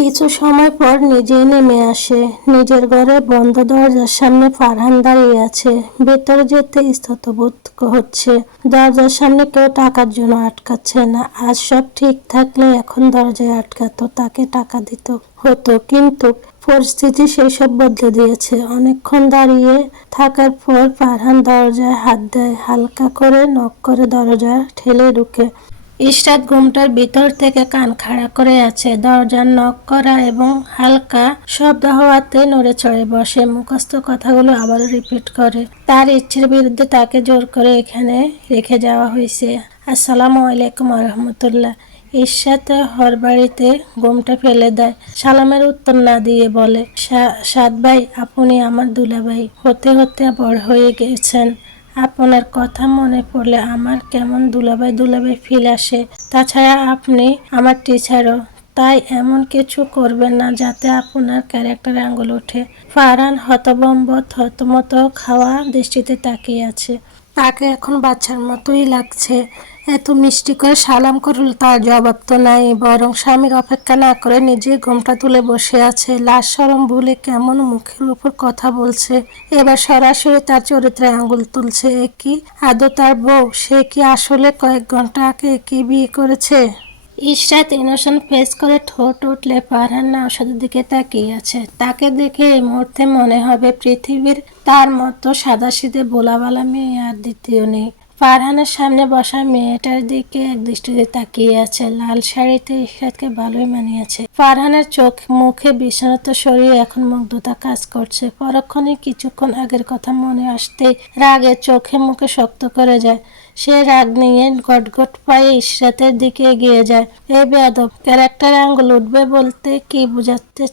কিছু সময় পর নিজেই নেমে আসে। নিজের ঘরে বন্ধ দরজার সামনে ফারহান দাঁড়িয়ে আছে। ভেতরে যেতে স্তব্ধবোধ হচ্ছে। দরজার সামনে কেউ টাকার জন্য আটকাচ্ছে না। আজ সব ঠিক থাকলে এখন দরজায় আটকাতো, তাকে টাকা দিত হতো, কিন্তু পরিস্থিতি সেই সব বদলে দিয়েছে। অনেকক্ষণ দাঁড়িয়ে থাকার পর ফারহান দরজায় হাত দেয়, হালকা করে নক করে দরজা ঠেলে ঢুকে। ইশরাত ঘুমটার ভিতর থেকে কান খাড়া করে আছে। দরজার নক করা এবং হালকা শব্দ হওয়াতে নড়ে চড়ে বসে। মুখস্থ কথাগুলো আবারও রিপিট করে। তার ইচ্ছের বিরুদ্ধে তাকে জোর করে এখানে রেখে যাওয়া হয়েছে। আসসালামু আলাইকুম রহমতুল্লাহ। ইশরাত হরবাড়িতে ঘুমটা ফেলে দেয়। সালামের উত্তর না দিয়ে বলে, সাদ ভাই, আপনি আমার দুলাভাই হতে হতে বড় হয়ে গেছেন। আপনার কথা মনে পড়লে আমার কেমন দুলাভাই দুলাভাই ফিল আসে। তাছাড়া আপনি আমার টিচারও, তাই এমন কিছু করবেন না যাতে আপনার ক্যারেক্টারে আঙুল ওঠে। ফারহান হতভম্ব থতমত খাওয়া দৃষ্টিতে তাকিয়ে আছে। তাকে এখন বাচ্চার মতোই লাগছে। এত মিষ্টি করে সালাম করল, তার জবাব তো নাই, বরং স্বামীর অপেক্ষা না করে নিজেই ঘোমটা তুলে বসে আছে। লাজ শরম ভুলে কেমন মুখের উপর কথা বলছে। এবার সরাসরি তার চরিত্রে আঙুল তুলছে। এ কি আদৌ তার বউ? সে কি আসলে কয়েক ঘন্টা আগে কি বিয়ে করেছে? ইশরাত ইনোসেন্ট ফেস করে ঠোঁট উঠলে ফারহান নওশাদের দিকে তাকিয়ে আছে। তাকে দেখে এই মুহূর্তে মনে হবে পৃথিবীর তার মতো সাদাসিধে বোলাবালা মেয়ে আর দ্বিতীয় নেই। ফারহানের সামনে বসা মেয়েটার দিকে এক দৃষ্টিতে তাকিয়ে আছে। লাল শাড়িতে ইশরাতকে ভালোই মানিয়েছে। ফারহানের চোখ মুখে বিষণ্ণতা সরিয়ে এখন মুগ্ধতা কাজ করছে। পরক্ষণে কিছুক্ষণ আগের কথা মনে আসতেই রাগে চোখে মুখে শক্ত করে যায়। সে রাগ নিয়ে গটগট পায়ে ইশরাতের দিকে এগিয়ে যায়। এই বেয়াদব, ক্যারেক্টারে আঙুল উঠবে বলতে কি বোঝাতে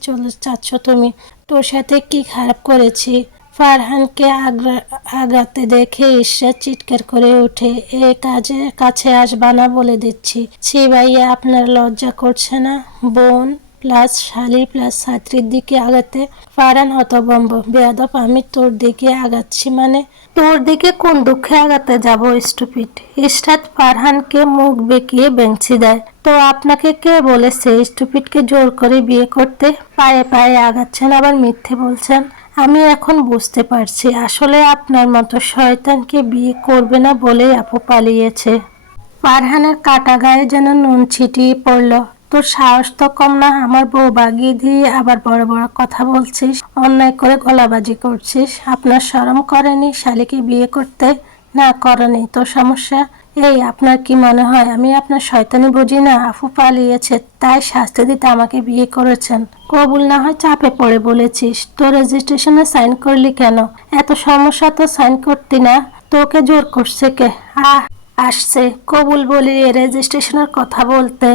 চাচ্ছ তুমি? তোর সাথে কি খারাপ করেছি? ফারহানকে আগাতে দেখে ইশরাত চিৎকার করে ওঠে, এ কাছে আসবা না বলে দিচ্ছি। ছি ভাইয়া, আপনার লজ্জা করছে না? বোন প্লাস শালি প্লাস ছাত্রীর দিকে আগাতে? ফারহান হতভম্ব। বেয়াদব, আমি তোর দিকে আগাচ্ছি মানে? তোর দিকে কোন দুঃখে আগাতে যাব স্টুপিড? ইশরাত ফারহানকে মুখ বেঁকিয়ে বেঞ্চি দেয়। তো আপনাকে কে বলেছে স্টুপিডকে জোর করে বিয়ে করতে? পায়ে পায়ে আগাচ্ছেন আবার মিথ্যে বলছেন। আমি এখন বুঝতে পারছি আসলে আপনার মতো শয়তানকে বিয়ে করবে না বলেই আপু পালিয়েছে। ফারহানের কাটা গায়ে যেন নুন ছিটিয়ে পড়ল। তোর সাহস তো কম না, আমার বউ বাগিয়ে দিয়ে আবার বড় বড় কথা বলছিস, অন্যায় করে গলাবাজি করছিস। আপনার শরম করেনি শালিকে বিয়ে করতে? না করেনি, তোর সমস্যা? এই, আপনার কি মনে হয় আমি আপনার শয়তানি বুঝি না? আফু পালিয়েছে তাই শাস্তি দিতে আমাকে বিয়ে করেছেন। কবুল না হয় চাপে পড়ে বলেছিস। তো রেজিস্ট্রেশনে সাইন করলি কেন? এত সমস্যা তো সাইন করতি না। তোকে জোর করছে কে? আসছে কবুল বলিয়ে রেজিস্ট্রেশনের কথা বলতে।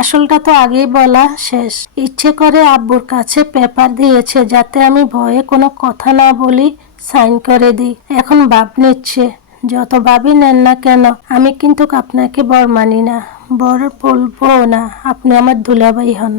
আসলটা তো আগেই বলা শেষ। ইচ্ছে করে আব্বুর কাছে পেপার দিয়েছে যাতে আমি ভয়ে কোনো কথা না বলি, সাইন করে দিই। এখন ভাব নিচ্ছে। যত ভাবই নেন না কেন, আমি কিন্তু আপনাকে বর মানি না, বর বলবো না। আপনি আমার দুলাভাই হন।